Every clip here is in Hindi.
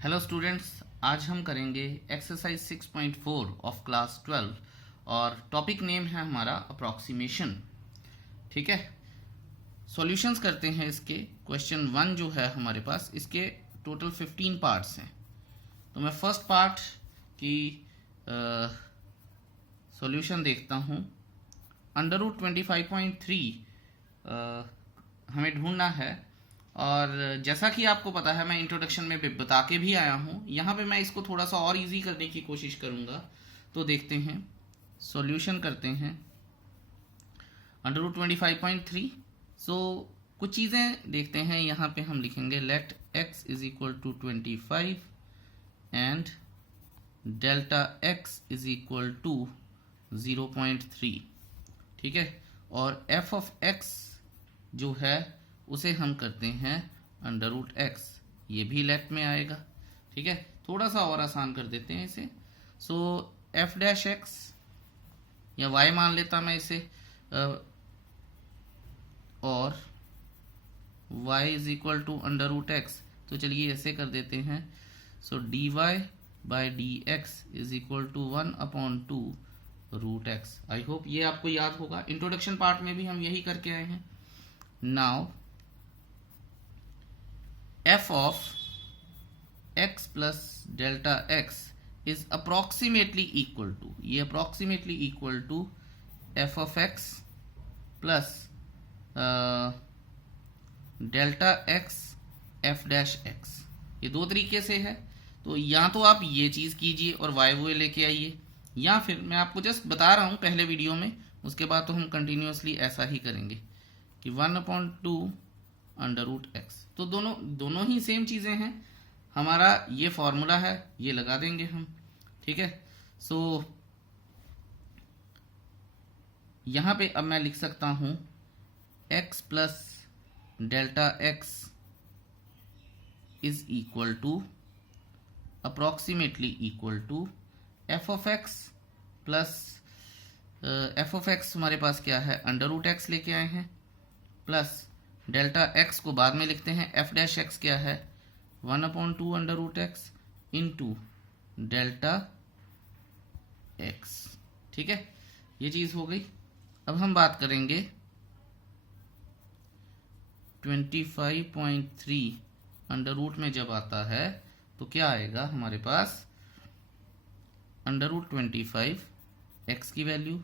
हेलो स्टूडेंट्स, आज हम करेंगे एक्सरसाइज 6.4 ऑफ क्लास 12 और टॉपिक नेम है हमारा अप्रॉक्सीमेशन। ठीक है, सॉल्यूशंस करते हैं इसके। क्वेश्चन 1 जो है हमारे पास, इसके टोटल 15 पार्ट्स हैं। तो मैं फर्स्ट पार्ट की सॉल्यूशन देखता हूँ। अंडर रूट 25.3 हमें ढूंढना है, और जैसा कि आपको पता है मैं इंट्रोडक्शन में भी बता के भी आया हूँ। यहाँ पे मैं इसको थोड़ा सा और इजी करने की कोशिश करूँगा। तो देखते हैं, सॉल्यूशन करते हैं अंडर रूट 25.3। सो कुछ चीज़ें देखते हैं। यहाँ पे हम लिखेंगे let x is equal to 25 and delta x is equal to 0.3। ठीक है, और f ऑफ x जो है उसे हम करते हैं अंडर रूट एक्स। ये भी लेट में आएगा। ठीक है, थोड़ा सा और आसान कर देते हैं इसे। सो एफ डैश एक्स या वाई मान लेता मैं इसे, और y is equal to under root x. तो चलिए ऐसे कर देते हैं। So d y by d x is equal to 1/2 root x. I hope ये आपको याद होगा, इंट्रोडक्शन पार्ट में भी हम यही करके आए हैं। Now f of x plus delta x is approximately equal to, ये approximately equal to f of x plus delta x f dash x। ये दो तरीके से है। तो या तो आप ये चीज़ कीजिए और y वो लेके आइए, या फिर मैं आपको जस्ट बता रहा हूँ पहले वीडियो में, उसके बाद तो हम कंटिन्यूसली ऐसा ही करेंगे कि 1/2 अंडर रूट एक्स। तो दोनों ही सेम चीज़ें हैं। हमारा ये फॉर्मूला है, ये लगा देंगे हम। ठीक है, सो यहाँ पे अब मैं लिख सकता हूँ x plus delta x is equal to approximately equal to f of x plus f of x हमारे पास क्या है, अंडर रूट एक्स लेके आए हैं, प्लस डेल्टा x को बाद में लिखते हैं। f डैश x क्या है, 1/2 under root x into delta x। ठीक है, ये चीज़ हो गई। अब हम बात करेंगे 25.3 अंडर रूट में जब आता है तो क्या आएगा हमारे पास, अंडर रूट 25 x की वैल्यू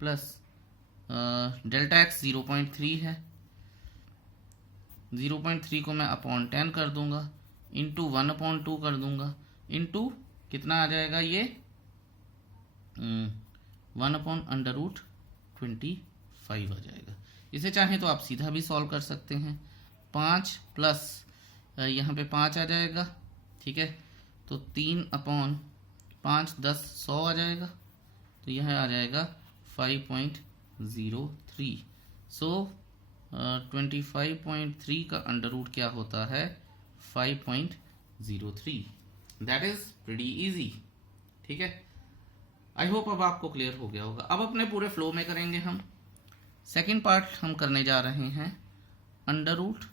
प्लस डेल्टा x 0.3 है, 0.3 को मैं अपॉन 10 कर दूंगा, इंटू 1/2 कर दूंगा, इंटू कितना आ जाएगा ये 1/√25 आ जाएगा। इसे चाहे तो आप सीधा भी सॉल्व कर सकते हैं। 5 प्लस यहाँ पे 5 आ जाएगा। ठीक है, तो 3/5 10 100 आ जाएगा। तो यह आ जाएगा 5.03। सो 25.3 का अंडर रूट क्या होता है, 5.03। That is pretty easy. ठीक है, आई होप अब आपको क्लियर हो गया होगा। अब अपने पूरे फ्लो में करेंगे हम। सेकेंड पार्ट हम करने जा रहे हैं अंडर रूट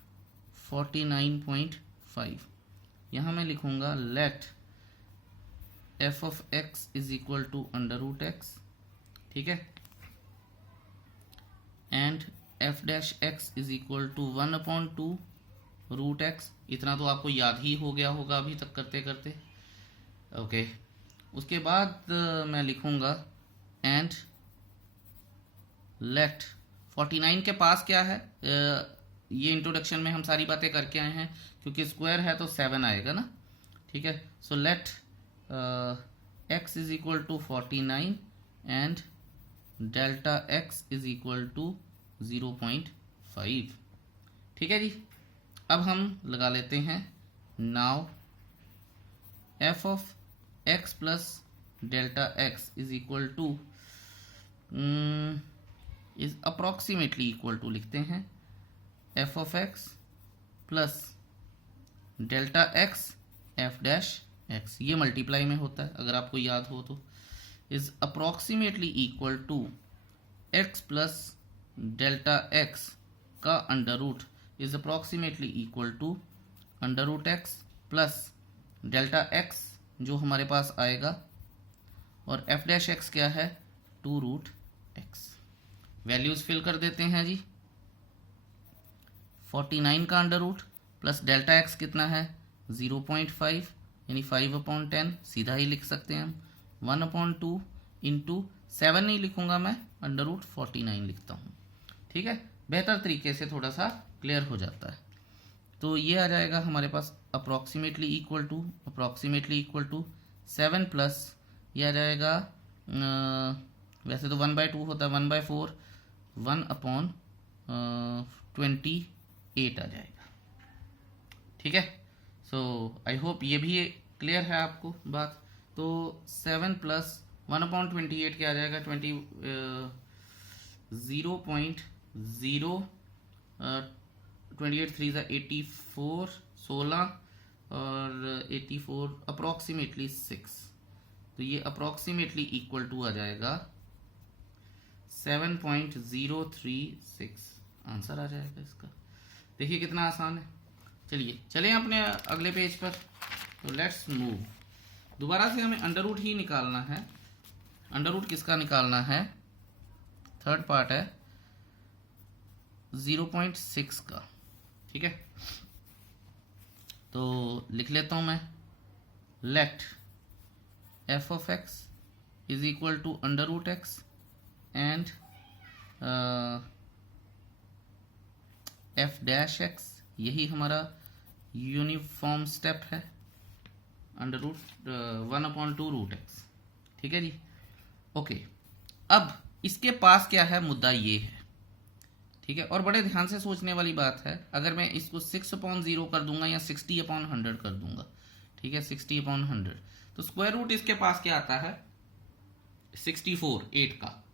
49.5। यहाँ मैं लिखूंगा let f of x is equal to under root x. ठीक है, and f dash x is equal to 1/2 root x. इतना तो आपको याद ही हो गया होगा अभी तक करते करते। ओके, उसके बाद मैं लिखूंगा एंड लेट 49 के पास क्या है, ये इंट्रोडक्शन में हम सारी बातें करके आए हैं, क्योंकि स्क्वायर है तो 7 आएगा ना। ठीक है, so let x is equal to 49 and delta x is equal to 0.5। ठीक है जी, अब हम लगा लेते हैं now f of x plus delta x is equal to is approximately equal to लिखते हैं f of x plus delta x f dash x। ये मल्टीप्लाई में होता है अगर आपको याद हो तो। Is approximately equal to x plus delta x का under root is approximately equal to under root x plus delta x जो हमारे पास आएगा, और एफ डैश एक्स क्या है, 2√x। वैल्यूज फिल कर देते हैं जी। 49 का under root plus delta x कितना है 0.5 यानी 5/10, सीधा ही लिख सकते हैं हम। 1/2 इंटू 7 नहीं लिखूंगा मैं, √49 लिखता हूँ। ठीक है, बेहतर तरीके से थोड़ा सा क्लियर हो जाता है। तो ये आ जाएगा हमारे पास अप्रॉक्सीमेटली इक्वल टू 7 प्लस ये आ जाएगा वैसे तो 1/2 होता है, 1/4, 1/28 आ जाएगा। ठीक है, सो आई होप ये भी क्लियर है आपको बात। तो 7 प्लस 1/28 क्या आ जाएगा, 0.0 28 3 84, 16 और 84 अप्रॉक्सीमेटली 6। तो ये अप्रॉक्सीमेटली इक्वल टू आ जाएगा 7.036 आंसर आ जाएगा इसका। देखिए कितना आसान है। चलिए चलें अपने अगले पेज पर। तो लेट्स मूव। दोबारा से हमें अंडर रूट ही निकालना है। अंडर रूट किसका निकालना है, थर्ड पार्ट है 0.6 का। ठीक है, तो लिख लेता हूं मैं, let f of x is equal to under root x and f dash x, यही हमारा यूनिफॉर्म स्टेप है, अंडर रूट 1/2√x। ठीक है जी, ओके। अब इसके पास क्या है, मुद्दा ये है। ठीक है, और बड़े ध्यान से सोचने वाली बात है। अगर मैं इसको 6/0 कर दूंगा या 60/100 कर दूंगा, ठीक है 60/100, तो स्क्वायर रूट इसके पास क्या आता है 64, 8 का।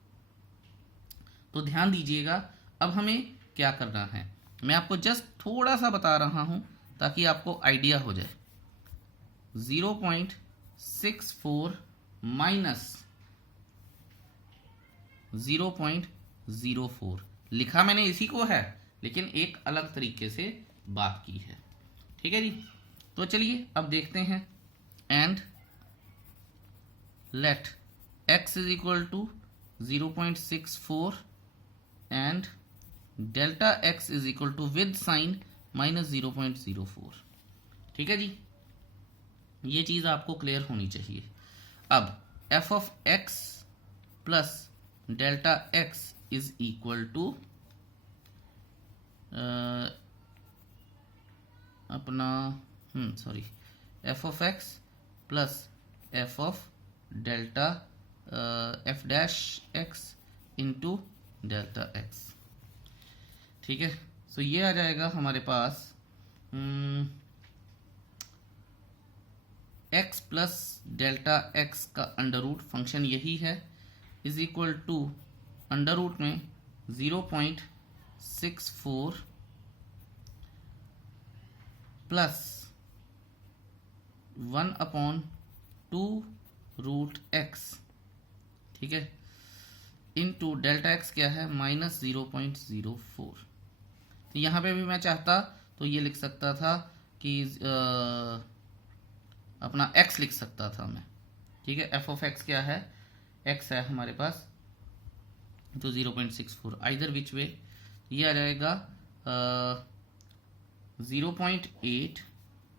तो ध्यान दीजिएगा, अब हमें क्या करना है, मैं आपको जस्ट थोड़ा सा बता रहा हूं ताकि आपको आइडिया हो जाए। 0.64 माइनस 0.04 लिखा मैंने इसी को है, लेकिन एक अलग तरीके से बात की है। ठीक है जी, तो चलिए अब देखते हैं। And let x is equal to 0.64 and delta x is equal to with sign minus 0.04। ठीक है जी, ये चीज आपको क्लियर होनी चाहिए। अब f of x plus delta x is equal to अपना f of x plus f of delta f dash x into delta x। ठीक है, सो ये आ जाएगा हमारे पास x प्लस डेल्टा x का अंडर रूट, फंक्शन यही है, is equal to under root में 0.64 प्लस 1/2√x। ठीक है, इनटू डेल्टा x क्या है माइनस 0.04। तो यहां पे भी मैं चाहता तो ये लिख सकता था कि अपना x लिख सकता था मैं। ठीक है, f ऑफ x क्या है, x है हमारे पास तो 0.64, आइदर विच वे ये आ जाएगा 0.8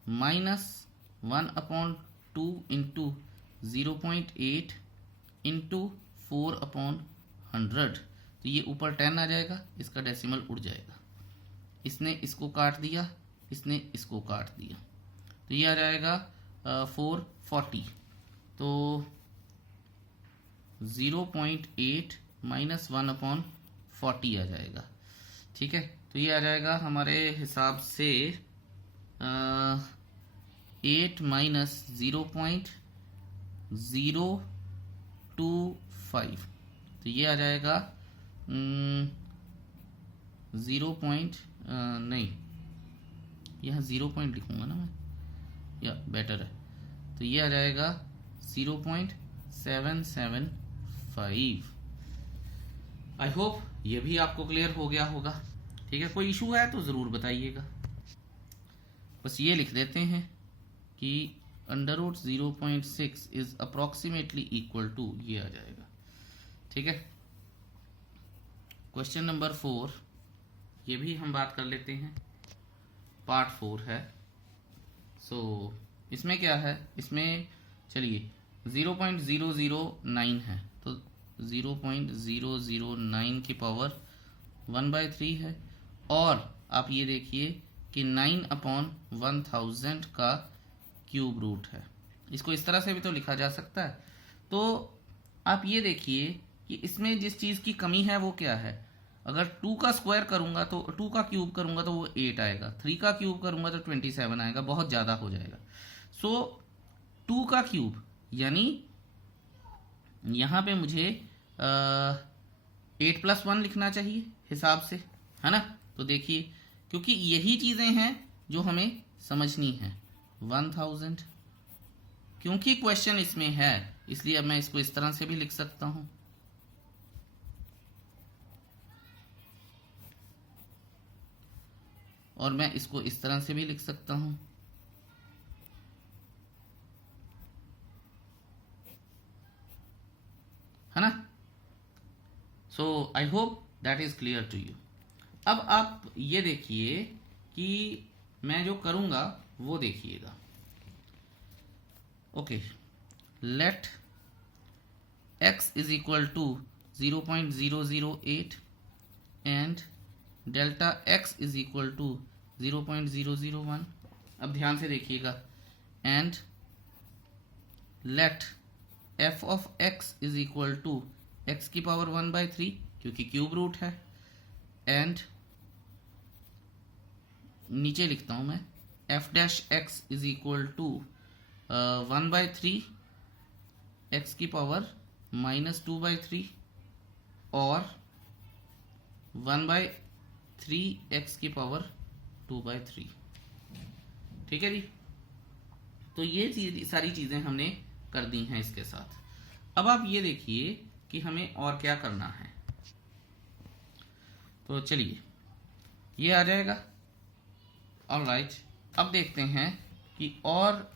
माइनस 1/2 इंटू 0.8 इंटू 4/100। तो ये ऊपर 10 आ जाएगा, इसका डेसिमल उड़ जाएगा। इसने इसको काट दिया, इसने इसको काट दिया, तो ये आ जाएगा 440। तो 0.8 माइनस 1/40 आ जाएगा। ठीक है, तो ये आ जाएगा हमारे हिसाब से 8 माइनस 0.025। तो ये आ जाएगा 0. नहीं, यहाँ 0 पॉइंट लिखूंगा ना मैं, या बेटर है। तो ये आ जाएगा 0.775। आई होप ये भी आपको क्लियर हो गया होगा। ठीक है, कोई इशू है तो ज़रूर बताइएगा। बस ये लिख देते हैं कि under root 0.6 is approximately equal to, ये आ जाएगा। ठीक है, क्वेश्चन नंबर 4, ये भी हम बात कर लेते हैं, पार्ट 4 है। सो इसमें क्या है, इसमें चलिए 0.009 है, तो 0.009 की पावर 1/3 है, और आप ये देखिए कि 9/1000 का क्यूब रूट है। इसको इस तरह से भी तो लिखा जा सकता है। तो आप ये देखिए कि इसमें जिस चीज़ की कमी है वो क्या है। अगर 2 का स्क्वायर करूंगा तो 2 का क्यूब करूंगा तो वो 8 आएगा, 3 का क्यूब करूंगा तो 27 आएगा, बहुत ज़्यादा हो जाएगा। सो 2 का क्यूब यानी यहाँ पे मुझे 8+1 लिखना चाहिए हिसाब से, है ना। तो देखिए, क्योंकि यही चीज़ें हैं जो हमें समझनी है। 1000, क्योंकि क्वेश्चन इसमें है इसलिए अब मैं इसको इस तरह से भी लिख सकता हूं, और मैं इसको इस तरह से भी लिख सकता हूं। है ना। So I hope that is clear to you. अब आप ये देखिए कि मैं जो करूंगा वो देखिएगा। Okay, let x is equal to 0.008 and delta x is equal to 0.001। अब ध्यान से देखिएगा, and let f of x is equal to x की पावर 1/3 क्योंकि क्यूब रूट है, एंड नीचे लिखता हूं मैं f dash x is equal to 1/3 x की पावर -2/3 और 1/3 x की पावर 2/3। ठीक है जी। तो ये सारी चीजें हमने कर दी हैं इसके साथ। अब आप ये देखिए कि हमें और क्या करना है। तो चलिए, ये आ जाएगा। ऑलराइट, अब देखते हैं कि और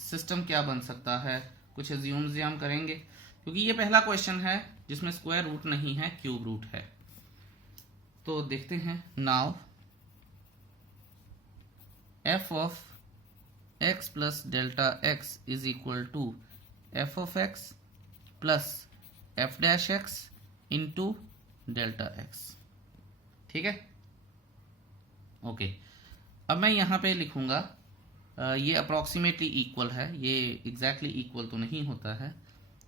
सिस्टम क्या बन सकता है। कुछ एज्यूम करेंगे, क्योंकि ये पहला क्वेश्चन है जिसमें स्क्वायर रूट नहीं है, क्यूब रूट है। तो देखते हैं। Now f of x plus delta x is equal to f of x plus f dash x into delta x। ठीक है, ओके। अब मैं यहाँ पे लिखूंगा, ये अप्रॉक्सीमेटली इक्वल है, ये एग्जैक्टली इक्वल तो नहीं होता है।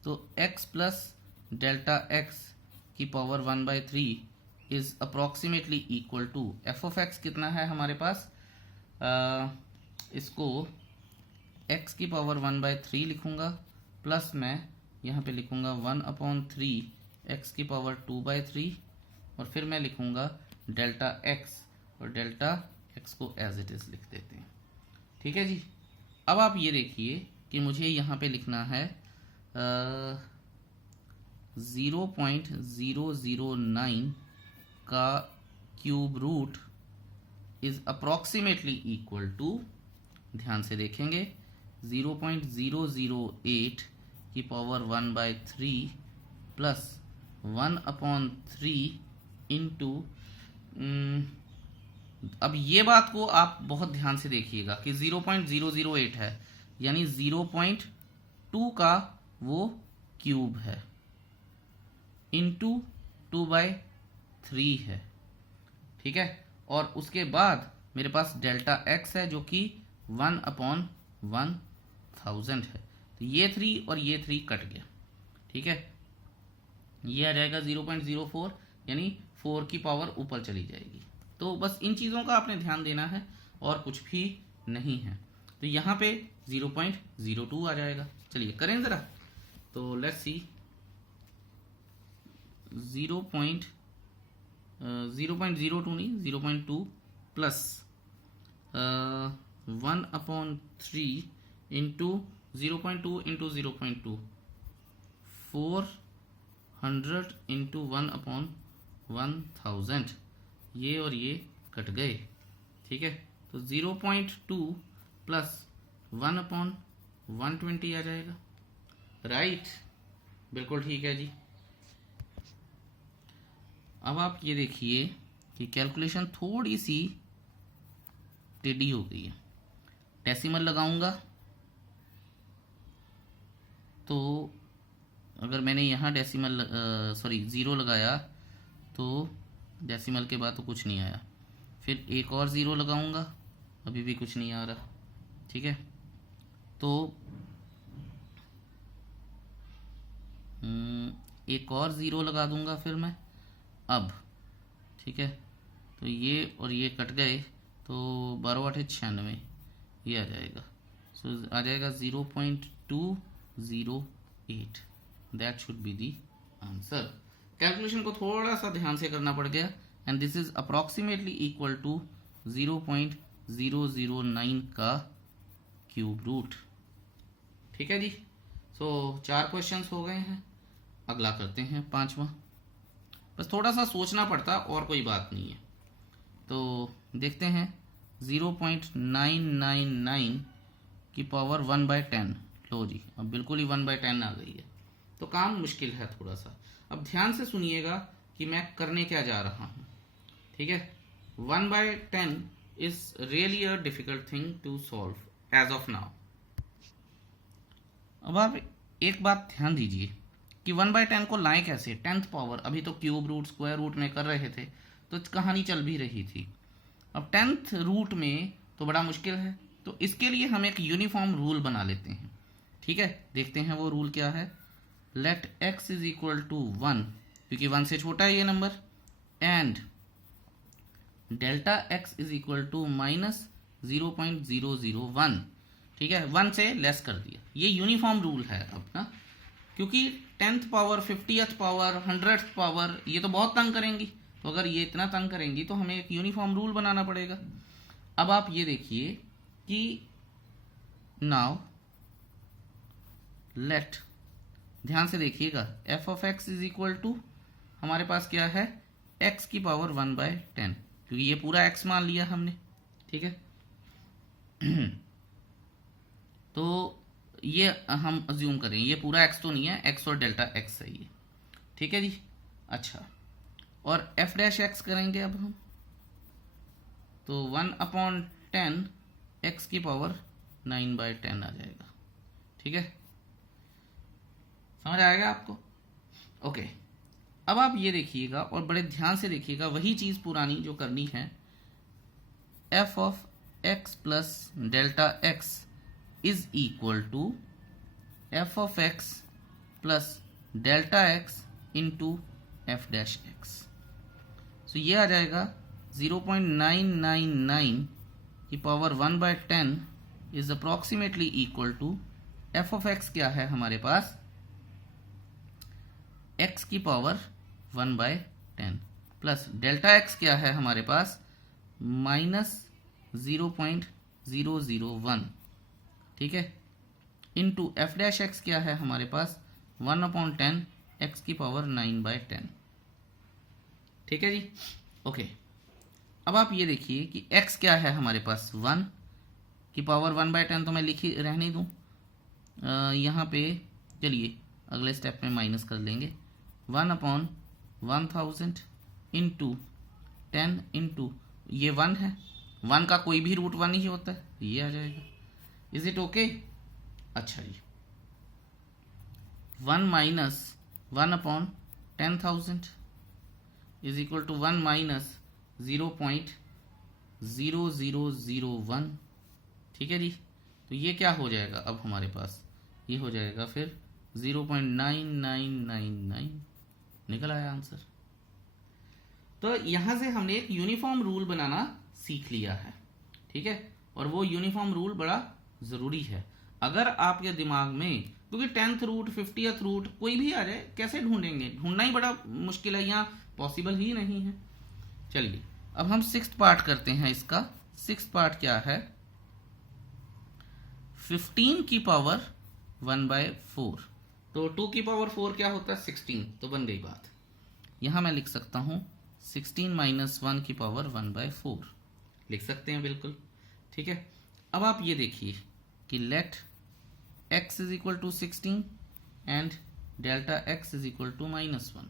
तो x प्लस डेल्टा x की power 1/3 is approximately equal to f of x कितना है हमारे पास, इसको x की पावर 1/3 लिखूंगा, प्लस मैं यहाँ पे लिखूंगा 1/3 x की पावर 2/3, और फिर मैं लिखूंगा डेल्टा x, और डेल्टा x को एज इट इज लिख देते हैं। ठीक है जी। अब आप ये देखिए कि मुझे यहाँ पे लिखना है 0.009 का cube root is approximately equal to, ध्यान से देखेंगे, 0.008 की पावर 1/3 प्लस 1/3 इंटू, अब ये बात को आप बहुत ध्यान से देखिएगा कि 0.008 है, यानी 0.2 का वो क्यूब है, इंटू 2/3 है। ठीक है, और उसके बाद मेरे पास डेल्टा x है जो कि 1/1000 है। तो ये 3 और ये 3 कट गया। ठीक है, ये आ जाएगा 0.04, यानी 4 की पावर ऊपर चली जाएगी। तो बस इन चीज़ों का आपने ध्यान देना है और कुछ भी नहीं है। तो यहाँ पे 0.02 आ जाएगा। चलिए करें ज़रा। तो लेट्स सी, 0.02 नहीं, 0.2 प्लस 1/3 इंटू 0.2 इंटू 0.2, 400 इंटू 1/1000, ये और ये कट गए। ठीक है, तो 0.2 प्लस 1/1000 120 आ जाएगा, राइट। बिल्कुल ठीक है जी। अब आप ये देखिए कि कैलकुलेशन थोड़ी सी टेढ़ी हो गई है। डेसिमल लगाऊंगा तो अगर मैंने यहाँ डेसिमल ज़ीरो लगाया तो डेसिमल के बाद तो कुछ नहीं आया, फिर एक और ज़ीरो लगाऊंगा, अभी भी कुछ नहीं आ रहा, ठीक है। तो एक और ज़ीरो लगा दूंगा फिर मैं अब, ठीक है। तो ये और ये कट गए तो 12×8 = 96, ये आ जाएगा। सो आ जाएगा 0.208, that should be the answer. Calculation को थोड़ा सा ध्यान से करना पड़ गया, and this is approximately equal to 0.009 का क्यूब रूट, ठीक है जी। सो 4 क्वेश्चंस हो गए हैं, अगला करते हैं 5वां। बस थोड़ा सा सोचना पड़ता, और कोई बात नहीं है। तो देखते हैं 0.999 की पावर 1/10। लो जी, अब बिल्कुल ही 1/10 आ गई है, तो काम मुश्किल है थोड़ा सा। अब ध्यान से सुनिएगा कि मैं करने क्या जा रहा हूँ, ठीक है। 1/10 is really a difficult thing to solve as of now. अब आप एक बात ध्यान दीजिए कि 1/10 को लाएं कैसे, 10th पावर। अभी तो क्यूब रूट स्क्वायर रूट में कर रहे थे तो कहानी चल भी रही थी। अब 10th रूट में तो बड़ा मुश्किल है, तो इसके लिए हम एक यूनिफॉर्म रूल बना लेते हैं, ठीक है। देखते हैं वो रूल क्या है। Let x is equal to 1, क्योंकि 1 से छोटा है ये नंबर, and delta x is equal to -0.001, ठीक है। 1 से लेस कर दिया, ये यूनिफॉर्म रूल है अब ना, क्योंकि 10th power, 50th power, 100th power ये तो बहुत तंग करेंगी, तो अगर ये इतना तंग करेंगी तो हमें एक यूनिफॉर्म रूल बनाना पड़ेगा। अब आप ये देखिए कि नाउ लेट, ध्यान से देखिएगा, f of x is equal to हमारे पास क्या है, x की पावर 1/10, क्योंकि ये पूरा x मान लिया हमने, ठीक है। तो ये हम अज्यूम करें ये पूरा x तो नहीं है, x और डेल्टा x सही है, ठीक है जी। अच्छा, और f' करेंगे अब हम, तो 1/10 x की पावर 9/10 आ जाएगा, ठीक है। समझ आएगा आपको? ओके। अब आप ये देखिएगा और बड़े ध्यान से देखिएगा, वही चीज़ पुरानी जो करनी है। f of x plus delta x is equal to f of x plus delta x into f' x। So ये आ जाएगा 0.999 की power 1/10 is approximately equal to f of x क्या है हमारे पास, x की पावर 1/10 प्लस डेल्टा x क्या है हमारे पास, -0.001, ठीक है, इंटू f' क्या है हमारे पास 1/10 x की पावर 9/10, ठीक है जी। ओके। अब आप ये देखिए कि x क्या है हमारे पास, 1 की पावर 1/10, तो मैं लिखी रहने दूँ यहाँ पे। चलिए अगले स्टेप में माइनस कर लेंगे, 1/1000 इंटू 10 इंटू ये 1 है, 1 का कोई भी रूट 1 ही होता है, ये आ जाएगा। Is it okay? अच्छा जी, 1 minus 1/10,000 is equal to 1 minus 0.0001, ठीक है जी। तो ये क्या हो जाएगा अब हमारे पास, ये हो जाएगा फिर 0.9999, निकल आया आंसर। तो यहां से हमने एक यूनिफॉर्म रूल बनाना सीख लिया है, ठीक है। और वो यूनिफॉर्म रूल बड़ा जरूरी है। अगर आपके दिमाग में, क्योंकि 10th रूट 50th रूट कोई भी आ जाए, कैसे ढूंढेंगे, ढूंढना ही बड़ा मुश्किल है, यहाँ पॉसिबल ही नहीं है। चलिए अब हम 6th पार्ट करते हैं इसका। 6th पार्ट क्या है, 15 की पावर 1/4, तो 2 की पावर 4 क्या होता है, 16, तो बन गई बात। यहां मैं लिख सकता हूं 16 माइनस 1 की पावर 1/4 लिख सकते हैं, बिल्कुल ठीक है। अब आप ये देखिए कि let x is equal to 16 and delta x is equal to -1।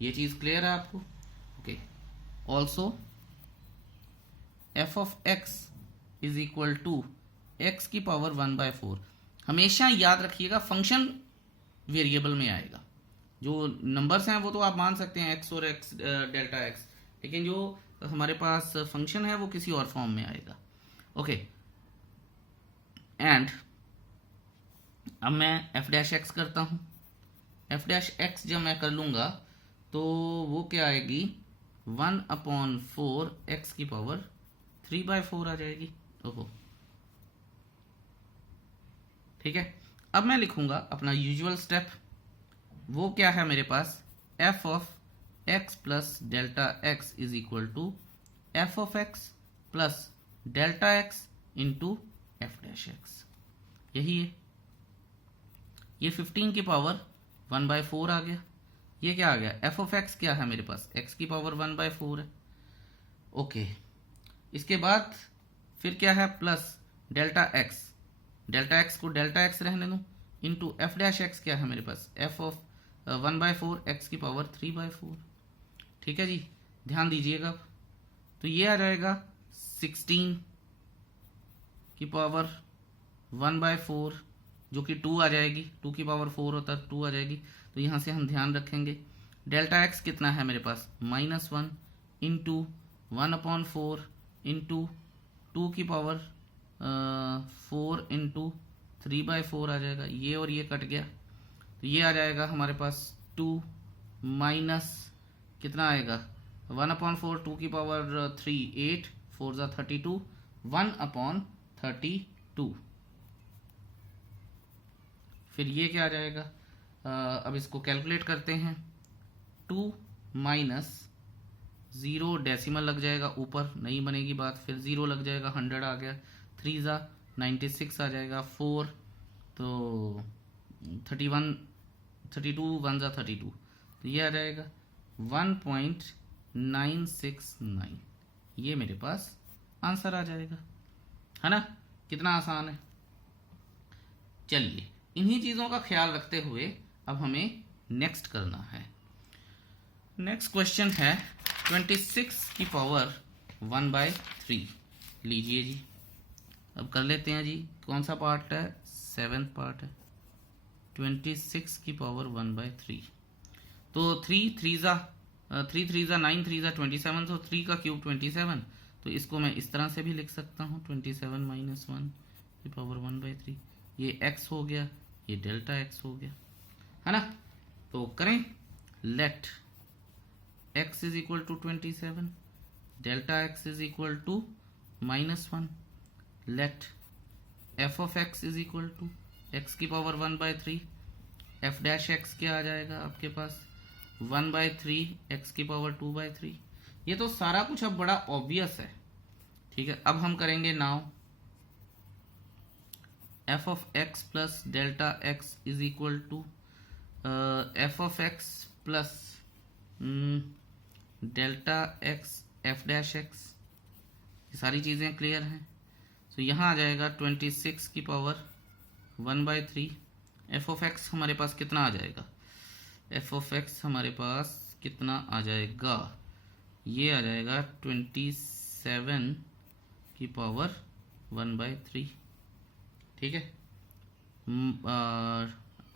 ये चीज क्लियर है आपको? Okay. Also f of x is equal to x की पावर 1/4। हमेशा याद रखिएगा फंक्शन वेरिएबल में आएगा। जो नंबर्स हैं वो तो आप मान सकते हैं x और x डेल्टा x, लेकिन जो हमारे पास फंक्शन है वो किसी और फॉर्म में आएगा। ओके। एंड अब मैं f डैश x करता हूं। f डैश x जब मैं कर लूंगा तो वो क्या आएगी, 1/4 x की पावर 3/4 आ जाएगी। ओहो, ठीक है। अब मैं लिखूंगा अपना यूजुअल स्टेप। वो क्या है मेरे पास, f of x plus delta x is equal to f of x plus delta x into f dash x। यही है। ये 15 की पावर 1/4 आ गया। ये क्या आ गया, f ऑफ x क्या है मेरे पास, x की पावर 1/4 है। ओके। इसके बाद फिर क्या है, plus delta x, delta x को डेल्टा x रहने दो, इंटू f डैश x क्या है मेरे पास, f ऑफ 1/4 x की पावर 3/4। ठीक है जी, ध्यान दीजिएगा। तो ये आ जाएगा 16 की पावर 1/4 जो कि 2 आ जाएगी, 2 की पावर 4 होता है 2 आ जाएगी। तो यहाँ से हम ध्यान रखेंगे डेल्टा x कितना है मेरे पास, -1 इंटू 1/4 इंटू 2 की पावर 4 इंटू 3/4 आ जाएगा। ये और ये कट गया तो ये आ जाएगा हमारे पास 2 माइनस कितना आएगा, 1/4 2 की पावर 3 8 4 ज़ा 32 1/32। फिर ये क्या आ जाएगा, अब इसको कैलकुलेट करते हैं। 2 माइनस 0 डेसिमल लग जाएगा, ऊपर नहीं बनेगी बात, फिर 0 लग जाएगा, 100 आ गया, 3 ज़ा 96 आ जाएगा, 4 तो 31 32 1 ज़ा 32, तो ये आ जाएगा 1.969। ये मेरे पास आंसर आ जाएगा, है ना। कितना आसान है। चलिए इन्हीं चीज़ों का ख्याल रखते हुए अब हमें नेक्स्ट करना है। नेक्स्ट क्वेश्चन है 26 की पावर 1/3। लीजिए जी, अब कर लेते हैं जी। कौन सा पार्ट है, 7th पार्ट है। 26 की पावर 1/3 तो 3 3 ज़ा 9 3 ज़ा 27, तो 3 का क्यूब 27। तो इसको मैं इस तरह से भी लिख सकता हूँ, 27 माइनस 1 की पावर 1/3। ये x हो गया, ये डेल्टा x हो गया, है ना। तो करें, let x is equal to 27, delta x is equal to -1, let f of x is equal to x की पावर 1/3, f डैश x क्या आ जाएगा आपके पास, 1/3 x की पावर 2/3। ये तो सारा कुछ अब बड़ा ऑब्वियस है, ठीक है। अब हम करेंगे now f of x plus delta x is equal to f of x plus delta x f dash x। ये सारी चीज़ें क्लियर हैं। तो यहाँ आ जाएगा 26 की पावर 1/3। f ऑफ x हमारे पास कितना आ जाएगा, f ऑफ x हमारे पास कितना आ जाएगा, ये आ जाएगा 27 की पावर 1/3। ठीक है।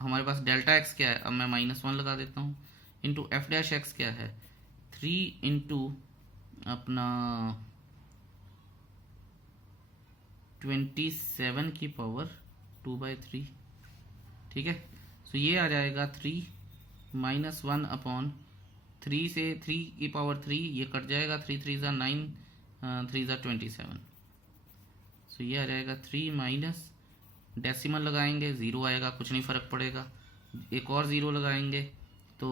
हमारे पास डेल्टा x क्या है, अब मैं -1 लगा देता हूँ, इंटू f डैश x क्या है, 3 इंटू अपना 27 की पावर 2/3। ठीक है। तो ये आ जाएगा 3 माइनस 1/3 से 3 की पावर 3 ये कट जाएगा, 3 3 ज़ा 9 3 ज़ा 27। तो ये आ जाएगा 3 माइनस डेसिमल लगाएंगे, 0 आएगा, कुछ नहीं फ़र्क पड़ेगा। एक और 0 लगाएंगे तो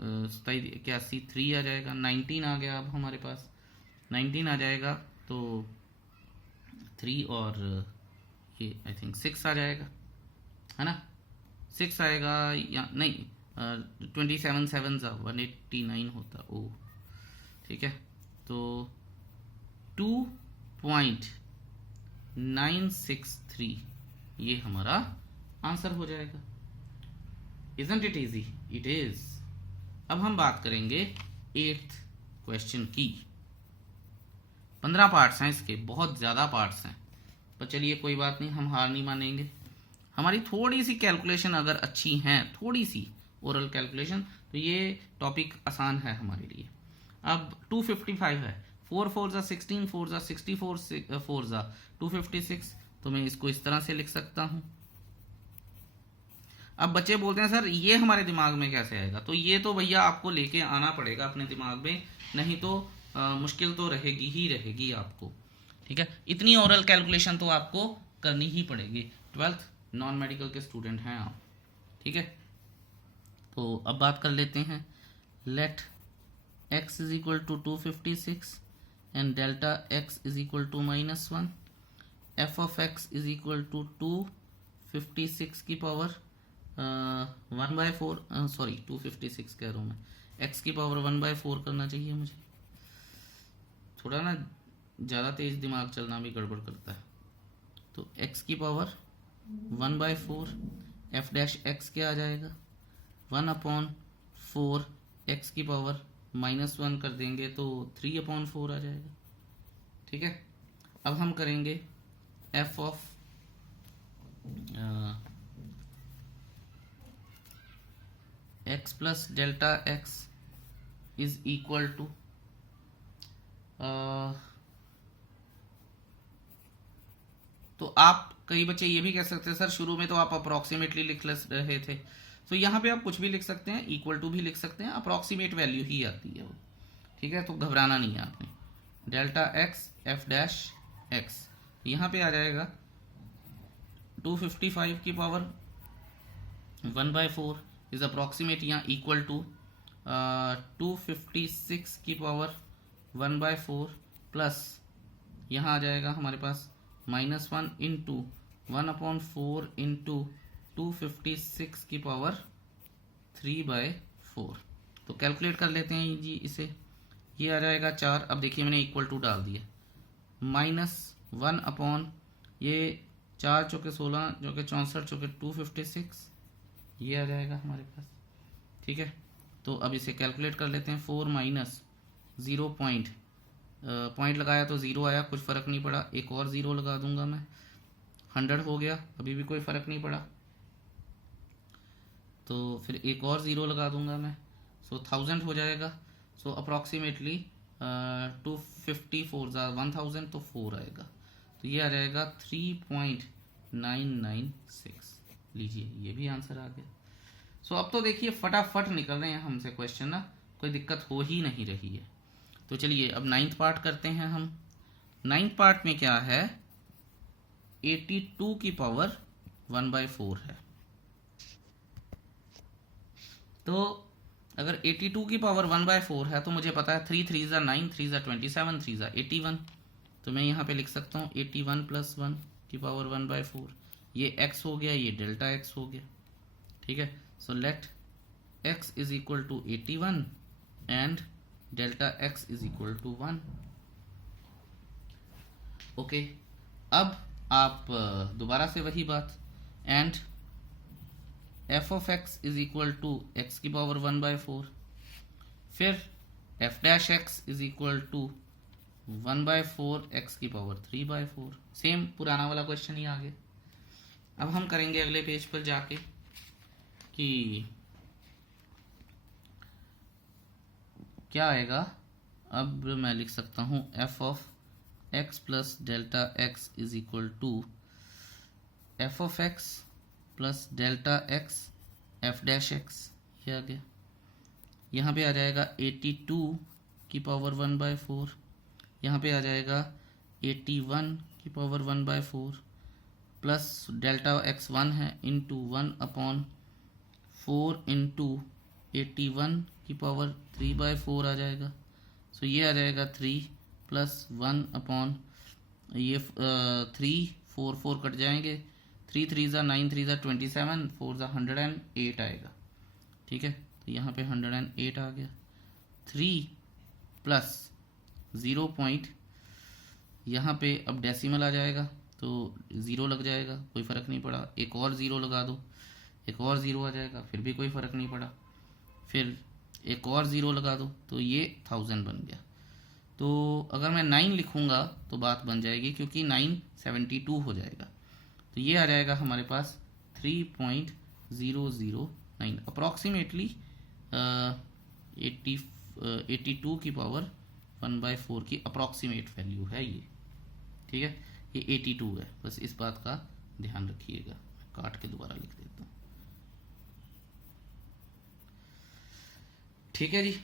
81 3 आ जाएगा, 19 आ गया। अब हमारे पास 19 आ जाएगा तो 3 और ये आई थिंक 6 आ जाएगा, है ना। 6 आएगा या नहीं, 27 7 ज़ा 189 होता। ओ ठीक है। तो 2.963 ये हमारा आंसर हो जाएगा। Isn't it easy? It is. अब हम बात करेंगे 8th क्वेश्चन की। 15 पार्ट्स हैं इसके, बहुत ज़्यादा पार्ट्स हैं, पर चलिए कोई बात नहीं, हम हार नहीं मानेंगे। हमारी थोड़ी सी कैलकुलेशन अगर अच्छी हैं, थोड़ी सी ओरल कैलकुलेशन, तो ये टॉपिक आसान है हमारे लिए। अब 255 है, 4 4 जा 16, 4 जा 64, 4 जा 256, तो मैं इसको इस तरह से लिख सकता हूँ। अब बच्चे बोलते हैं सर ये हमारे दिमाग में कैसे आएगा, तो ये तो भैया आपको लेके आना पड़ेगा अपने दिमाग में, नहीं तो मुश्किल तो रहेगी ही रहेगी आपको। ठीक है, इतनी ओरल कैलकुलेशन तो आपको करनी ही पड़ेगी। 12th नॉन मेडिकल के स्टूडेंट हैं आप। ठीक है, तो अब बात कर लेते हैं। Let x is equal to 256 and delta x is equal to -1, f of x is equal to 256 की पावर 1/4, सॉरी 256 कह रहा हूँ मैं, x की पावर 1/4 करना चाहिए मुझे। थोड़ा ना ज़्यादा तेज दिमाग चलना भी गड़बड़ करता है। तो x की पावर 1/4, f डैश x क्या आ जाएगा 1/4, x की पावर -1 कर देंगे तो 3/4 आ जाएगा। ठीक है, अब हम करेंगे f of x plus delta x is equal to तो आप कई बच्चे ये भी कह सकते हैं सर शुरू में तो आप अप्रॉक्सीमेटली लिख रहे थे, तो यहाँ पे आप कुछ भी लिख सकते हैं, इक्वल टू भी लिख सकते हैं, अप्रॉक्सीमेट वैल्यू ही आती है वो। ठीक है, तो घबराना नहीं है आपने। Delta x F dash x यहाँ पे आ जाएगा 255 की पावर 1/4 इज अप्रॉक्सीमेट यहाँ इक्वल टू 256 की पावर 1/4 प्लस यहाँ आ जाएगा हमारे पास -1 इंटू 1/4 इंटू 256 की पावर 3/4। तो कैलकुलेट कर लेते हैं जी इसे, ये आ जाएगा 4। अब देखिए मैंने इक्वल टू डाल दिया, -1 अपॉन ये 4 चौके 16 जो कि 64 चौके 256, ये आ जाएगा हमारे पास। ठीक है, तो अब इसे कैलकुलेट कर लेते हैं। 4 माइनस 0 पॉइंट लगाया तो 0 आया, कुछ फ़र्क नहीं पड़ा, एक और 0 लगा दूंगा मैं, 100 हो गया, अभी भी कोई फ़र्क नहीं पड़ा, तो फिर एक और 0 लगा दूंगा मैं, सो 1000 हो जाएगा। सो अप्रॉक्सीमेटली 254 जा 1000 तो 4 आएगा, तो ये आ जाएगा 3.996। लीजिए ये भी आंसर आ गया। सो अब तो देखिए फटाफट निकल रहे हैं हमसे क्वेश्चन ना, कोई दिक्कत हो ही नहीं रही है। तो चलिए अब 9th पार्ट करते हैं हम। 9th पार्ट में क्या है, 82 की पावर 1/4 है। तो अगर 82 की पावर 1/4 है तो मुझे पता है 3 3 जा 9, 3 जा 27, 3 जा 81, तो मैं यहाँ पे लिख सकता हूँ 81 + 1 की पावर 1/4। ये x हो गया, ये डेल्टा x हो गया। ठीक है, so let x is equal to 81 and delta x is equal to 1। Okay, अब आप दोबारा से वही बात, and f of x is equal to x की पावर 1/4, फिर f dash x is equal to 1/4 x की पावर 3/4। सेम पुराना वाला क्वेश्चन ही आगे। अब हम करेंगे अगले पेज पर जाके कि क्या आएगा। अब मैं लिख सकता हूँ f of x plus delta x is equal to f of x plus delta x f dash x, ये आ गया। यहाँ पे आ जाएगा 82 की पावर 1/4, यहाँ पे आ जाएगा 81 की पावर 1/4 प्लस डेल्टा x 1 है इंटू 1/4 इंटू 81 की पावर 3/4 आ जाएगा। सो ये आ जाएगा 3 प्लस 1 अपॉन ये 3 4 4 कट जाएंगे, 3 3 जा 9, 3 जा 27, 4 जा 108 आएगा। ठीक है, तो यहाँ पे 108 आ गया। 3 प्लस 0 पॉइंट यहाँ पे अब डेसिमल आ जाएगा, तो 0 लग जाएगा, कोई फ़र्क नहीं पड़ा। एक और 0 लगा दो, एक और 0 आ जाएगा, फिर भी कोई फ़र्क नहीं पड़ा। फिर एक और 0 लगा दो, तो ये 1000 बन गया। तो अगर मैं 9 लिखूँगा तो बात बन जाएगी, क्योंकि 9 72 हो जाएगा। तो ये आ जाएगा हमारे पास 3.009 अप्रॉक्सीमेटली 82 की पावर 1/4 की अप्रॉक्सीमेट वैल्यू है ये। ठीक है, ये 82 है, बस इस बात का ध्यान रखिएगा। काट के दोबारा लिख देता हूँ। ठीक है जी,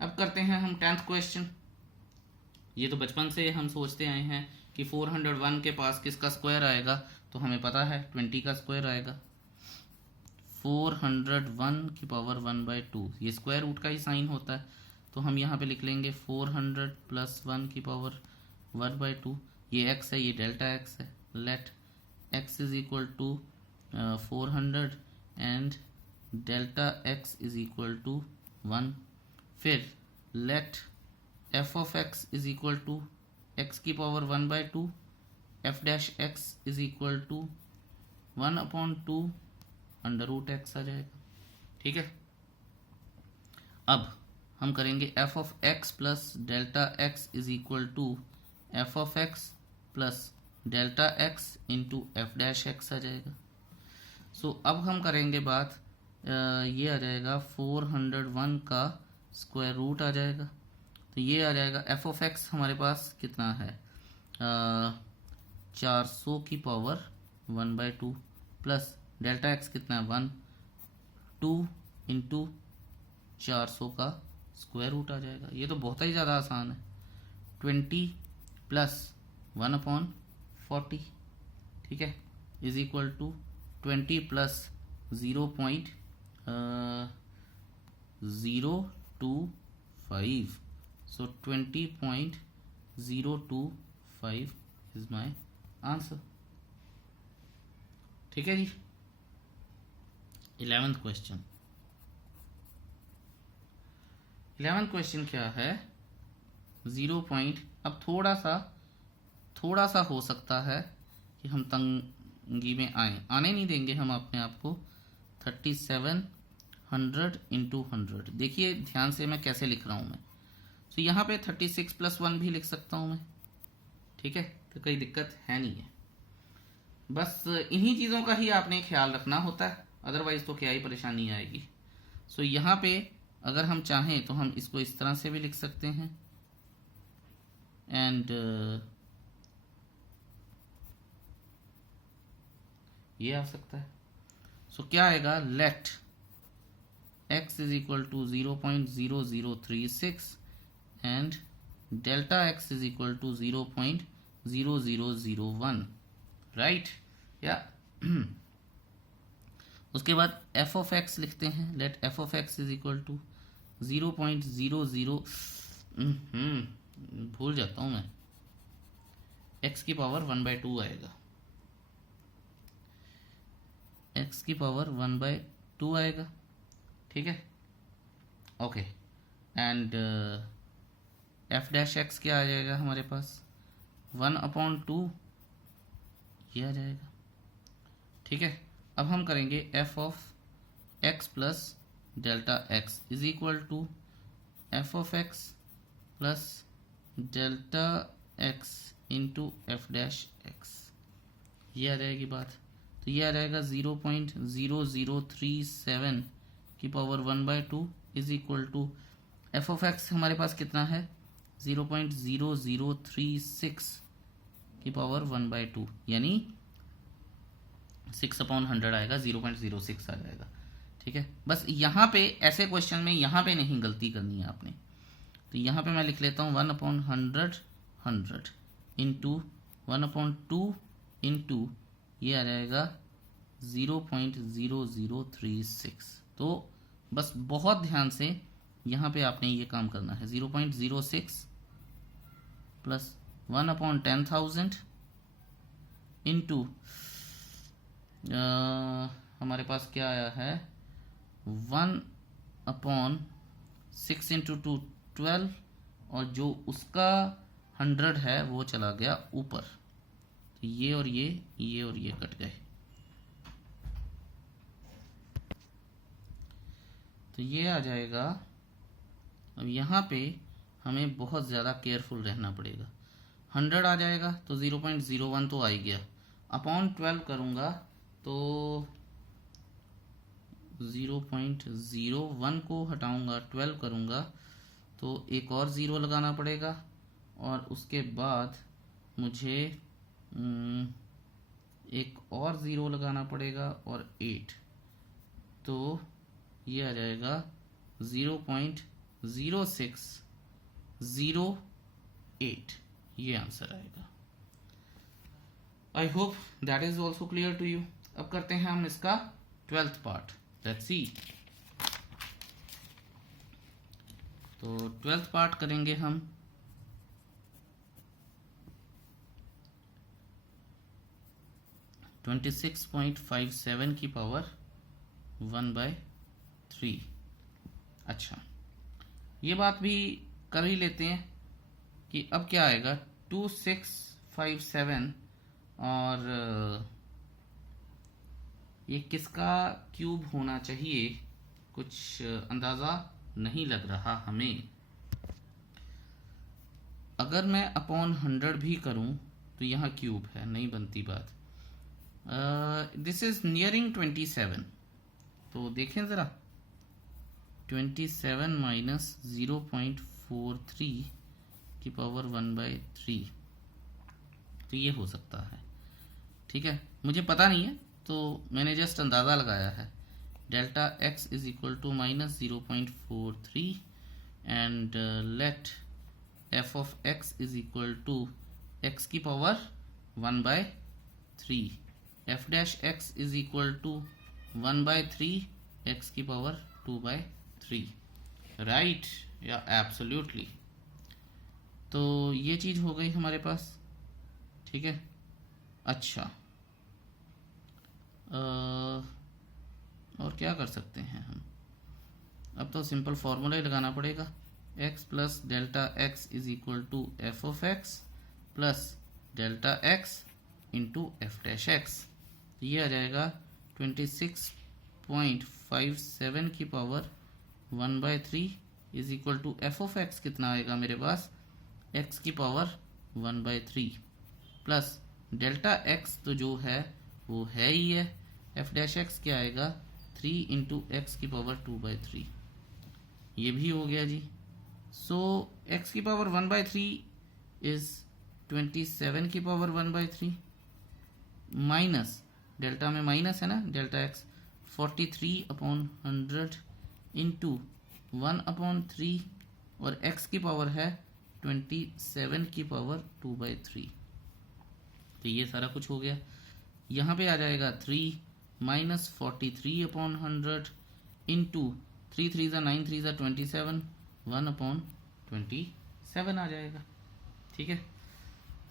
अब करते हैं हम 10th क्वेश्चन। ये तो बचपन से हम सोचते आए हैं कि 401 के पास किसका स्क्वायर आएगा, तो हमें पता है 20 का स्क्वायर आएगा। 401 की पावर 1/2, ये स्क्वायर रूट का ही साइन होता है, तो हम यहाँ पे लिख लेंगे 400 प्लस 1 की पावर 1/2। ये x है, ये डेल्टा x है। Let x is equal to 400 and delta x is equal to 1। फिर let f of x is equal to x की power 1/2, f dash x is equal to 1/2 under root x आ जाएगा। ठीक है, अब हम करेंगे f of x plus delta x is equal to f of x plus delta x into F dash x आ जाएगा। सो अब हम करेंगे बात, ये आ जाएगा 401 का स्क्वायर रूट आ जाएगा। तो ये आ जाएगा f ऑफ x हमारे पास कितना है, 400 की पावर 1/2 प्लस डेल्टा x कितना है 1, 2 इंटू 400 का स्क्वायर रूट आ जाएगा। ये तो बहुत ही ज़्यादा आसान है। 20 प्लस 1/40, ठीक है, is equal to 20 plus 0.025, so 20.025 is my answer. ठीक है जी, 11th क्वेश्चन। 11th क्वेश्चन क्या है, 0 पॉइंट, अब थोड़ा सा हो सकता है कि हम तंगी में आने नहीं देंगे हम अपने आप को। 3700 इंटू 100, देखिए ध्यान से मैं कैसे लिख रहा हूँ मैं। तो यहाँ पे 36 प्लस 1 भी लिख सकता हूँ मैं। ठीक है, तो कोई दिक्कत है नहीं है, बस इन्हीं चीज़ों का ही आपने ख्याल रखना होता है, अदरवाइज तो क्या ही परेशानी आएगी। सो यहाँ पे अगर हम चाहें तो हम इसको इस तरह से भी लिख सकते हैं, एंड ये आ सकता है। सो क्या आएगा, let x is equal to 0.0036 and delta x is equal to 0.0001, right. या उसके बाद f ऑफ x लिखते हैं, let f of x is equal to 0.00, भूल जाता हूँ मैं, x की पावर 1/2 आएगा, x की पावर 1/2 आएगा। ठीक है, okay, and f dash x क्या आ जाएगा हमारे पास, 1/2 ये आ जाएगा। ठीक है, अब हम करेंगे f of x plus delta x is equal to f of x plus delta x into F dash x, ये आ जाएगी बात। तो ये आ जाएगा 0.0037 की power 1/2 is equal to F of x हमारे पास कितना है, 0.0036 की पावर 1/2, यानी 6/100 आएगा, 0.06 आ जाएगा। ठीक है, बस यहाँ पे ऐसे क्वेश्चन में यहाँ पे नहीं गलती करनी है आपने। तो यहाँ पे मैं लिख लेता हूँ 1/100 इंटू 1/2 इंटू ये आ जाएगा 0.0036। तो बस बहुत ध्यान से यहाँ पे आपने ये काम करना है, 0.06 प्लस 1/10,000 इंटू हमारे पास क्या आया है 1/6 इंटू 2 12, और जो उसका 100 है वो चला गया ऊपर। तो ये और ये कट गए। तो ये आ जाएगा। अब यहाँ पे हमें बहुत ज़्यादा केयरफुल रहना पड़ेगा। 100 आ जाएगा तो 0.01 तो आ ही गया, अपॉन 12 करूँगा तो 0.01 को हटाऊँगा, 12 करूँगा तो एक और ज़ीरो लगाना पड़ेगा, और उसके बाद मुझे एक और ज़ीरो लगाना पड़ेगा, और 8, तो ये आ जाएगा 0.0608, ये आंसर आएगा। I hope that is also clear to you. अब करते हैं हम इसका 12th पार्ट। Let's see. तो 12th पार्ट करेंगे हम। - 26.57 की पावर 1/3। अच्छा, ये बात भी कर ही लेते हैं कि अब क्या आएगा। 2657 और ये किसका क्यूब होना चाहिए, कुछ अंदाज़ा नहीं लग रहा हमें। अगर मैं अपॉन 100 भी करूं तो यहाँ क्यूब है, नहीं बनती बात। This is nearing 27। तो देखें ज़रा, 27 माइनस 0.43 की पावर 1/3, तो ये हो सकता है। ठीक है, मुझे पता नहीं है तो मैंने जस्ट अंदाज़ा लगाया है। Delta x is equal to minus 0.43 and let f of x is equal to x की power 1/3, f dash x is equal to 1/3 x की पावर 2/3, राइट या एब्सोल्युटली। तो ये चीज़ हो गई हमारे पास। ठीक है, अच्छा और क्या कर सकते हैं हम। अब तो सिंपल फार्मूला ही लगाना पड़ेगा। x plus delta x is equal to F of x plus delta x into F dash x. ये आ जाएगा 26.57 की power 1/3 is equal to F of x कितना आएगा मेरे पास, x की पावर 1/3 प्लस डेल्टा x तो जो है वो है ही है, एफ डैश एक्स क्या आएगा 3 इंटू एक्स की पावर 2/3, ये भी हो गया जी। सो x की पावर 1/3 इज 27 की पावर 1/3 माइनस डेल्टा में माइनस है ना, डेल्टा x 43/100 इंटू 1/3 और x की पावर है 27 की पावर 2/3। तो ये सारा कुछ हो गया। यहाँ पे आ जाएगा 3 माइनस 43/100 इंटू 3 3 ज़ा 9 3 ज़ा 27 1/27 आ जाएगा। ठीक है,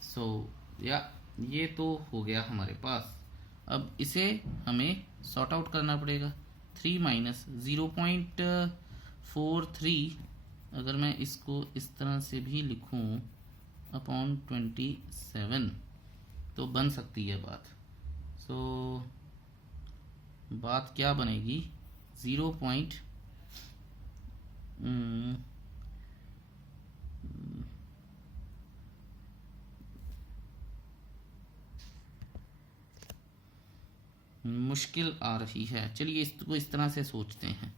सो या ये तो हो गया हमारे पास। अब इसे हमें सॉर्ट आउट करना पड़ेगा। 3 माइनस 0.43, अगर मैं इसको इस तरह से भी लिखूं अपॉन 27 तो बन सकती है बात। सो बात क्या बनेगी, 0. मुश्किल आ रही है, चलिए इसको इस तरह से सोचते हैं।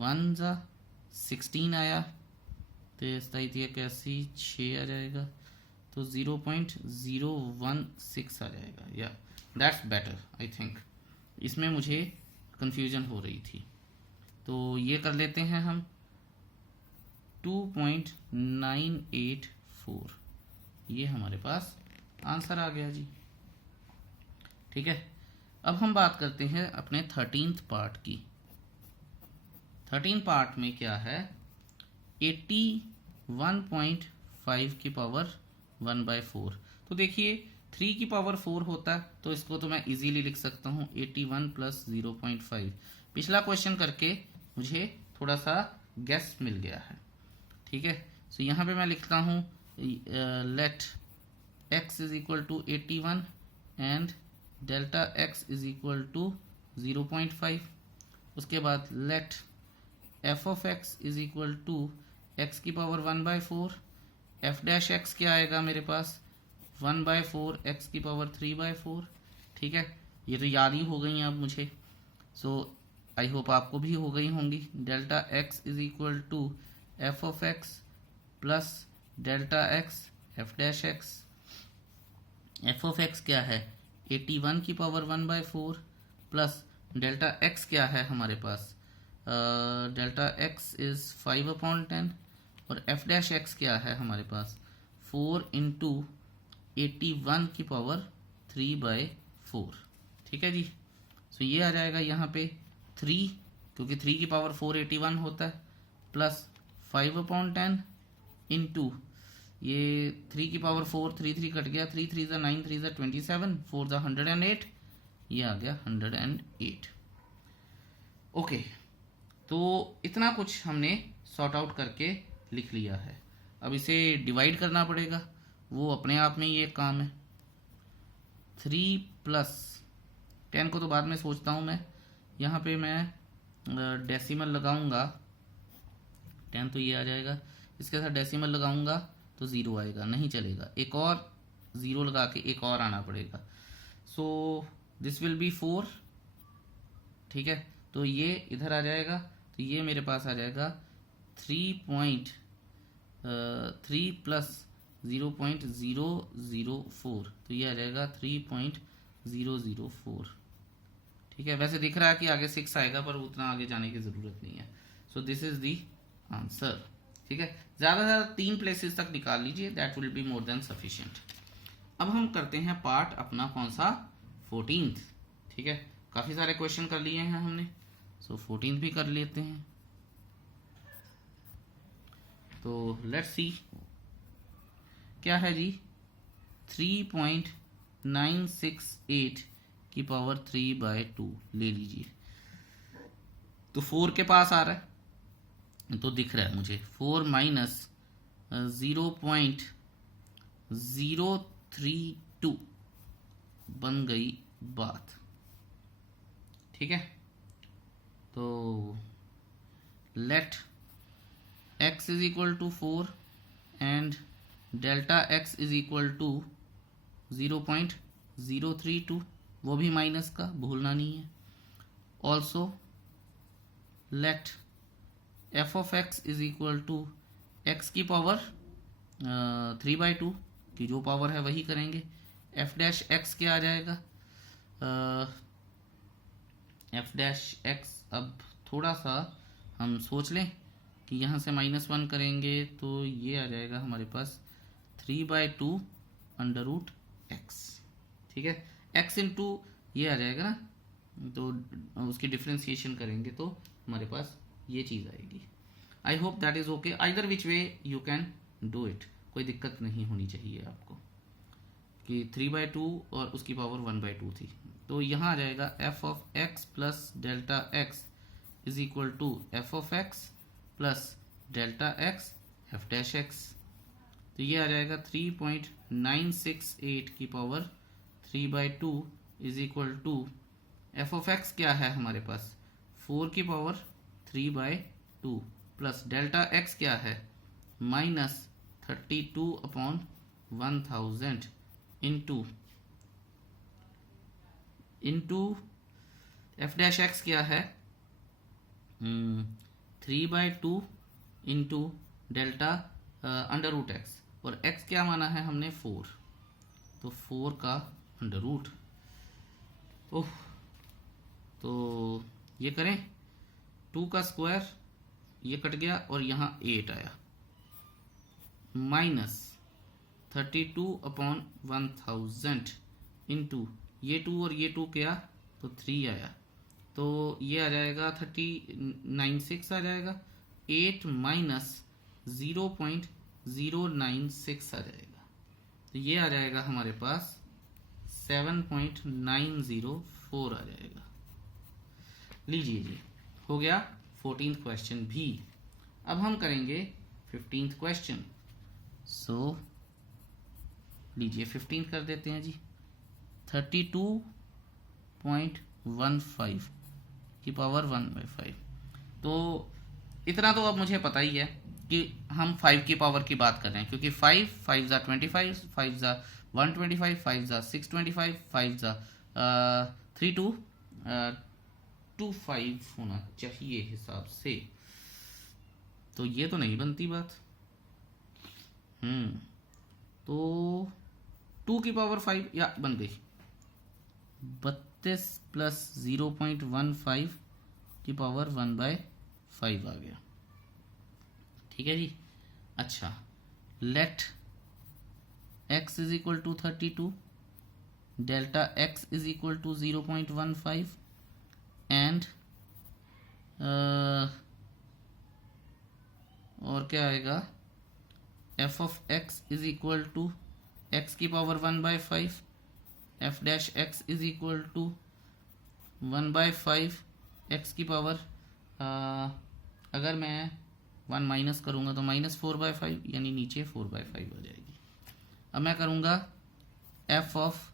1 ज़ा 16 आया तो इसका कैसी 6 आ जाएगा, तो 0.016 आ जाएगा। या दैट्स बेटर आई थिंक, इसमें मुझे कंफ्यूजन हो रही थी। तो ये कर लेते हैं हम 2.984, ये हमारे पास आंसर आ गया जी। ठीक है, अब हम बात करते हैं अपने 13th पार्ट की। 13th पार्ट में क्या है, 81.5 की पावर 1/4। तो देखिए 3 की पावर 4 होता है तो इसको तो मैं इजीली लिख सकता हूँ 81 प्लस 0.5। पिछला क्वेश्चन करके मुझे थोड़ा सा गेस मिल गया है। ठीक है, सो यहाँ पे मैं लिखता हूँ let x is equal to 81 and delta x is equal to 0.5। उसके बाद let f of x is equal to x की पावर 1/4, f डैश x क्या आएगा मेरे पास 1/4 x की पावर 3/4। ठीक है, ये तो याद ही हो गई हैं अब मुझे, सो आई होप आपको भी हो गई होंगी। Delta x is equal to f of x plus delta x f dash x। f of x क्या है 81 की पावर 1/4 प्लस डेल्टा x क्या है हमारे पास डेल्टा x इज 5/10 और f डैश x क्या है हमारे पास 4 इंटू 81 की पावर 3/4। ठीक है जी, सो ये आ जाएगा यहाँ पे 3, क्योंकि 3 की पावर 481 होता है, प्लस 5/10 इंटू ये 3 की पावर 4, 3 कट गया, 3 3 9, 3 27, 4 108, ये आ गया 108। ओके, तो इतना कुछ हमने सॉर्ट आउट करके लिख लिया है। अब इसे डिवाइड करना पड़ेगा, वो अपने आप में ही एक काम है। 3 प्लस 10 को तो बाद में सोचता हूँ मैं, यहाँ पे मैं डेसिमल लगाऊंगा, 10 तो ये आ जाएगा, इसके साथ डेसिमल लगाऊंगा तो 0 आएगा, नहीं चलेगा, एक और 0 लगा के एक और आना पड़ेगा। So this will be 4। ठीक है, तो ये इधर आ जाएगा, तो ये मेरे पास आ जाएगा 3 प्लस 0.004, तो ये आ जाएगा 3.004। ठीक है, वैसे दिख रहा है कि आगे 6 आएगा, पर उतना आगे जाने की ज़रूरत नहीं है। So this is the answer. ठीक है, ज़्यादा से ज़्यादा 3 प्लेसेस तक निकाल लीजिए, that will be more than sufficient. अब हम करते हैं पार्ट अपना कौन सा 14th। ठीक है, काफ़ी सारे क्वेश्चन कर लिए हैं हमने, सो 14th भी कर लेते हैं। तो लेट्स सी क्या है जी 3.968 की पावर 3/2 ले लीजिए। तो 4 के पास आ रहा है, तो दिख रहा है मुझे 4 माइनस 0.032 बन गई बात। ठीक है, तो let x is equal to 4 and delta x is equal to 0.032, वो भी माइनस का, भूलना नहीं है। Also let f of x is equal to x की पावर 3/2 की जो पावर है वही करेंगे। f डैश x क्या आ जाएगा f डैश x, अब थोड़ा सा हम सोच लें कि यहाँ से -1 करेंगे तो ये आ जाएगा हमारे पास 3/2 अंडर रूट x। ठीक है, x इंटू ये आ जाएगा ना, तो उसकी डिफ्रेंसिएशन करेंगे तो हमारे पास ये चीज़ आएगी। आई hope that is okay, either which way you can do it, कोई दिक्कत नहीं होनी चाहिए आपको कि 3/2 और उसकी पावर 1/2 थी। तो यहाँ आ जाएगा f of x plus delta x is equal to f of x plus delta x f dash x। तो ये आ जाएगा 3.968 की power 3/2 is equal to f of x क्या है हमारे पास 4 की पावर 3/2 प्लस डेल्टा x क्या है -32/1000 इंटू f डैश x क्या है 3/2 into delta under root x, और x क्या माना है हमने 4, तो 4 का अंडर रूट। ओह, तो ये करें 2 का स्क्वायर, ये कट गया और यहाँ 8 आया, -32/1000 इंटू ये 2 और ये 2 क्या, तो 3 आया, तो ये आ जाएगा 396 आ जाएगा, 8 माइनस 0.096 आ जाएगा, तो ये आ जाएगा हमारे पास 7.904 आ जाएगा। लीजिए जी, हो गया 14th क्वेश्चन भी। अब हम करेंगे 15th क्वेश्चन। सो लीजिए 15 कर देते हैं जी, 32.15 की पावर 1/5। तो इतना तो अब मुझे पता ही है कि हम 5 की पावर की बात कर रहे हैं, क्योंकि 5 ज़ा 25, 5 ज़ा 125, 5 ज़ा 625, 5 ज़ा 3225 होना चाहिए हिसाब से। तो ये तो नहीं बनती बात। तो 2 की पावर 5 या बन गई 32 प्लस 0.15 की पावर 1/5 आ गया। ठीक है जी। अच्छा, let x is equal to 32, delta x is equal to 0.15 and और क्या आएगा, f of x is equal to x की power 1/5, f dash x is equal to 1/5 x की पावर, अगर मैं 1 माइनस करूँगा तो -4/5, यानी नीचे 4/5 आ जाएगी। अब मैं करूँगा f of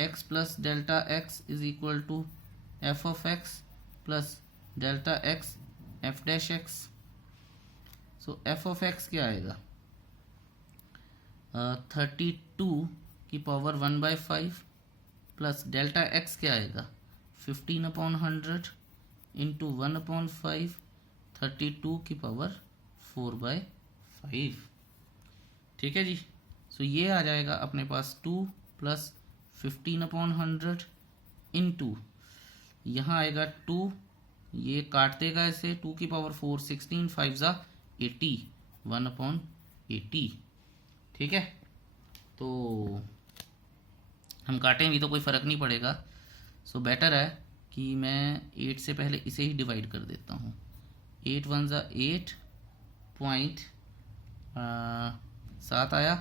x plus delta x is equal to f of x plus delta x f dash x। So f of x क्या आएगा, 32 की पावर 1/5 प्लस डेल्टा x क्या आएगा, 15/100 इंटू 1/5, 32 की पावर 4/5। ठीक है जी। सो ये आ जाएगा अपने पास 2 प्लस 15/100 इंटू, यहाँ आएगा 2, ये काट देगा ऐसे, 2 की पावर 4, 16, 5 ज़ा 80, 1/80। ठीक है, तो हम काटें भी तो कोई फ़र्क नहीं पड़ेगा। सो बेटर है कि मैं 8 से पहले इसे ही डिवाइड कर देता हूँ। 8 1 ज़ा 8.7 आया,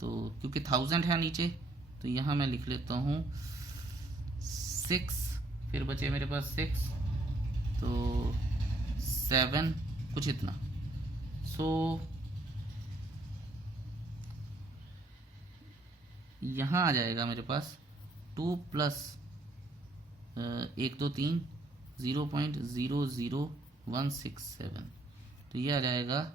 तो क्योंकि 1000 है नीचे तो यहाँ मैं लिख लेता हूँ 6, फिर बचे मेरे पास 6, तो 7 कुछ इतना। सो यहाँ आ जाएगा मेरे पास 2 प्लस 1 2 3 0.00167, तो ये आ जाएगा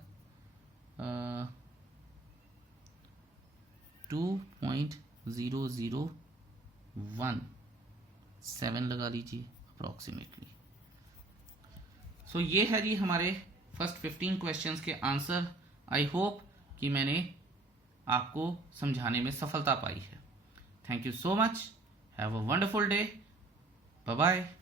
2.0017 लगा लीजिए अप्रॉक्सीमेटली। सो ये है जी हमारे फर्स्ट 15 क्वेश्चंस के आंसर। आई होप कि मैंने आपको समझाने में सफलता पाई है। Thank you so much, have a wonderful day, bye bye.